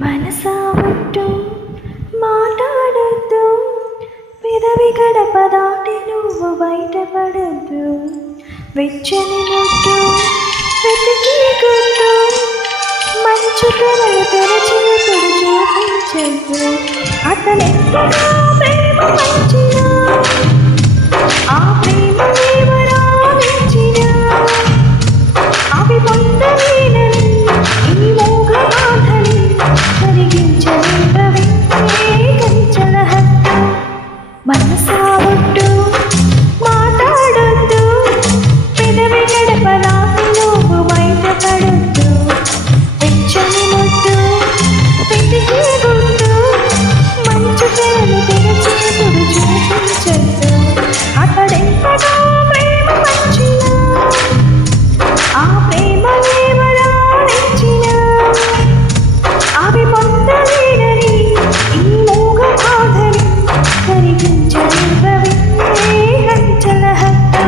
మనసా ఒట్టు మాట్లాడొద్దు, పెదవి గడప దాటి నువ్వు బయటపడద్దు. వెచ్చని ముట్టు వెతికి గుట్టు, మంచు తెరలు తెరచినప్పుడు చూపించద్దు. అతనెంతగా ప్రేమ పంచినా ఆ ప్రేమ దేవరావించినా అవి పొందలేనని ఈ మోగ బాధని కరిగించలేవే కంచల హద్దు. మనసా ఒట్టు మాట్లాడొద్దు, పెదవి గడప దాటి నువ్వు బయటపడొద్దు. వెచ్చని ముద్దు వెతికి గుట్టు, మంచు తెరలు తెరచినప్పుడు చూపించద్దు. అతడెంతగా ప్రేమ పంచినా ఆ ప్రేమ దేవరాలించినా అవి పొందలేనని ఈ మూగ బాధని కరిగించలేవే కంచల హద్దు.